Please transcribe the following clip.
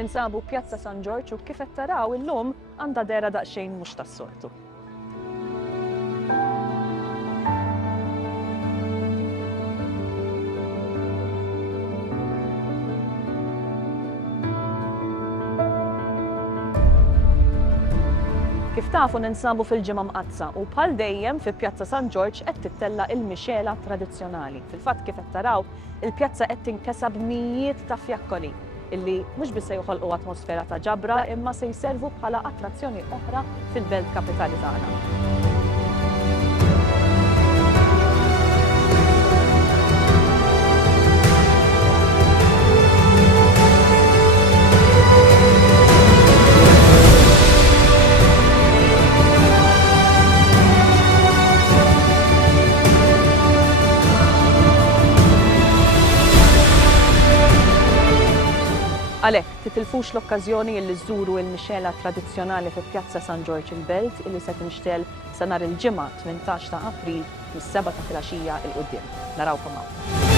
Ninsabu Pjazza San Giorgio u kif qed taraw illum għandha dera daqsxejn mhux tas-soltu. Kif tafu ninsabu fil-ġimgħa mqazza u bħal dejjem fi Pjazza San Giorgio qed tittella il-mixela tradizzjonali. Fil-fatt kif qed taraw, il-pjazza qed tinkesab mijiet ta' fjakkoli illi mhux biss se joħolqu atmosfera ta' ġabra imma se jservu bħala attrazzjoni oħra fil-belt kapitali tagħna. Għalhekk titilfux l-okkażjoni li żżuru l-mixela tradizzjonali fi Pjazza San Giorgio il-Belt illi se tinxtel sa nhar il-ġimgħa 18 ta' April mis-7 ta' filgħaxija il qudiem. Narawkom hawn.